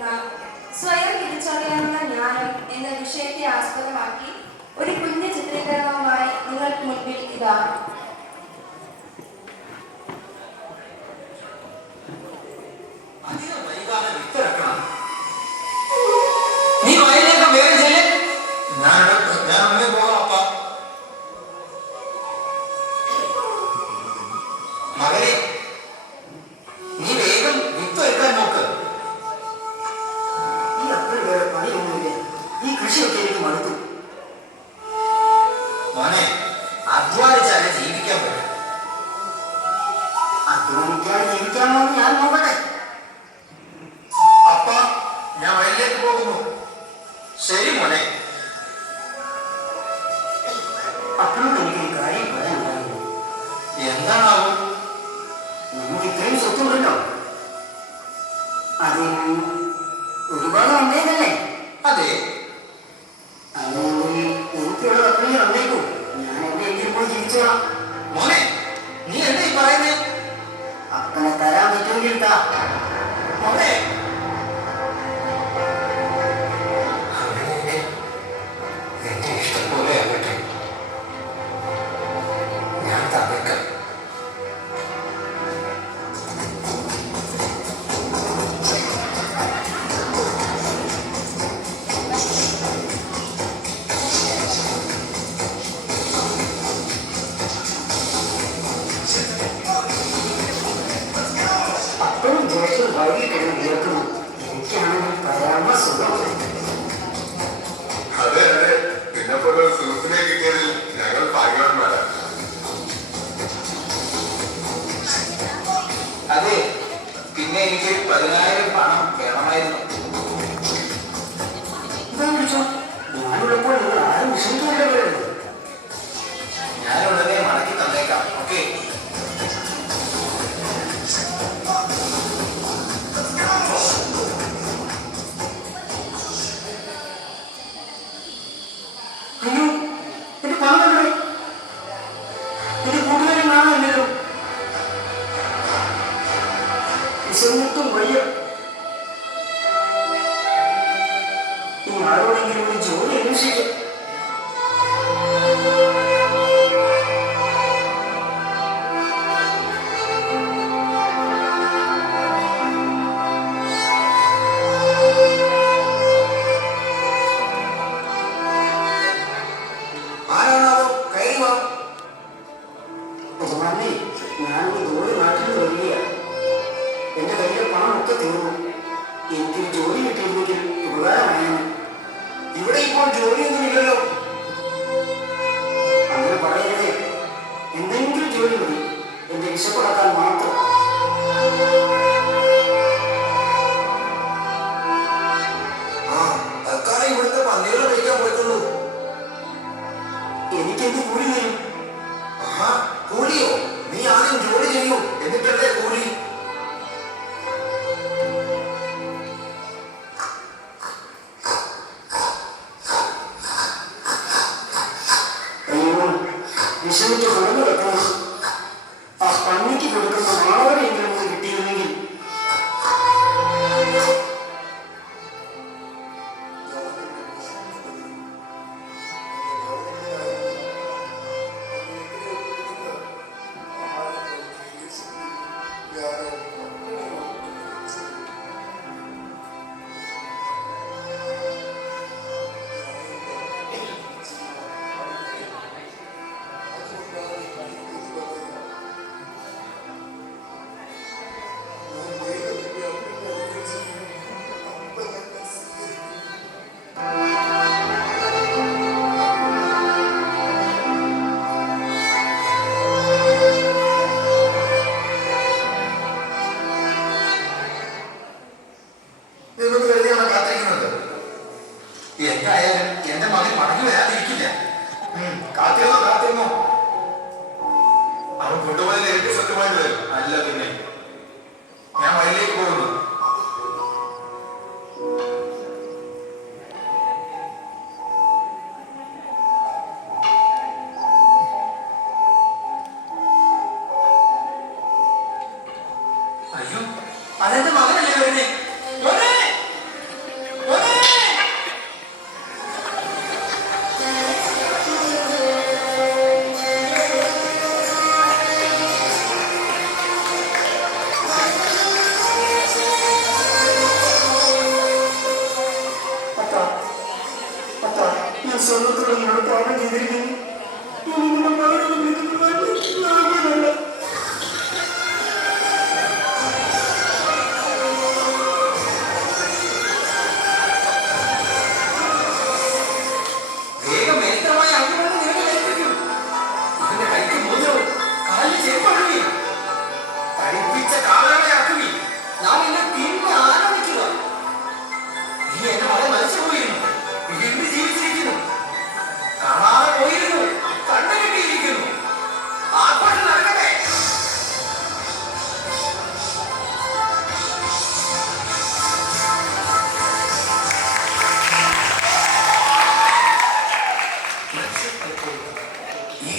കൊടുക്കുന്ന സ്വയം തിരിച്ചറിയാനുള്ള ജ്ഞാനം എന്ന വിഷയത്തെ ആസ്പദമാക്കി ഒരു കുഞ്ഞു ചിത്രീകരണവുമായി നിങ്ങൾക്ക് മുൻപിൽ ഇതാ. മകനെ, നീ വേഗം വിത്ത് എടുക്കാൻ നോക്ക്. ഈ അപ്പഴ് വേറെ പണിയൊന്നുമില്ല. ഈ കൃഷിയൊക്കെ എനിക്ക് മടുത്തു. മോനെ, അധ്വാനിച്ചാലേ ജീവിക്കാൻ പറ്റും. അധ്വാനിക്കാതെ ജീവിക്കാമോ ഞാൻ നോക്കട്ടെ. അപ്പ, ഞാൻ വയലിലേക്ക് പോകുന്നു. ശരി മോനെ. അപ്പോഴും എനിക്കൊരു കാര്യം പറയാനുണ്ടായിരുന്നു. എന്താണാവും? നമുക്ക് ഇത്രയും സ്വത്തുണ്ടല്ലോ, അത് ഒരുപാട് വന്നേക്കല്ലേ? അതെ. അതുകൊണ്ട് എനിക്കുള്ള അപ്പനെ വന്നേക്കൂ. ഞാൻ എവിടെയെങ്കിലും പോയി ജീവിച്ചോളാം. മോനെ, നീ എന്താ ഈ പറയുന്നേ? അപ്പനെ തരാൻ പറ്റുമെങ്കിൽ താ മോനെ. എന്റെ ഇഷ്ടം പോലെ ആകട്ടെ, ഞാൻ തന്നേക്കാം. അപ്പോഴും ജോഷി വൈകിട്ടാണ് ഉയർത്തുന്നു. എനിക്കാണെങ്കിൽ പറയാമോ സുഖം. അതെ അതെ, നിന്നെപ്പോലെ സുഹൃത്തിനെ കിട്ടിയതിൽ ഞങ്ങൾ ഭാഗ്യവാന്മാരാണ്. അതെ, പിന്നെ എനിക്ക് 10,000 പണം വേണമായിരുന്നു. ഞാനുള്ളപ്പോൾ നിങ്ങൾ ആരും വിഷമിക്കുന്നില്ലല്ലോ. ഞാൻ ഉടനെ മടക്കി തന്നേക്കാം. ഓക്കെ. അയ്യോ, എന്റെ പണം എവിടെ? എന്റെ കൂട്ടുകാരൻ കാണാമല്ലോ. വിശന്നിട്ടും വയ്യ. ഇനി ആരോടെങ്കിലും ഒരു ജോലി അന്വേഷിക്കും. ആരാണാവോ? കയറി വാ. ഞാനൊരു ജോലി നാട്ടിൽ വരികയാണ്. എന്റെ കയ്യിലെ പണം ഒക്കെ തീർന്നു. എനിക്കൊരു ജോലി കിട്ടിയിരുന്നെങ്കിൽ ഉപകാരമായിരുന്നു. ഇവിടെ ഇപ്പോൾ ജോലിയൊന്നുമില്ലല്ലോ. അങ്ങനെ പറയരുതേ. എന്തെങ്കിലും ജോലി മതി, എന്റെ വിശപ്പടക്കാൻ മാത്രം. തൽക്കാലം ഇവിടുത്തെ പന്നികളെ കഴിക്കാൻ പോയിട്ടുള്ളൂ. എനിക്കെന്ത് കൂലി തരും? കൂലിയോ? നീ ആദ്യം ജോലി ചെയ്യൂ, എന്നിട്ടല്ലേ കൂലി.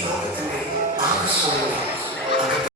ലോകത്തിന്റെ ആകസ്വരങ്ങൾ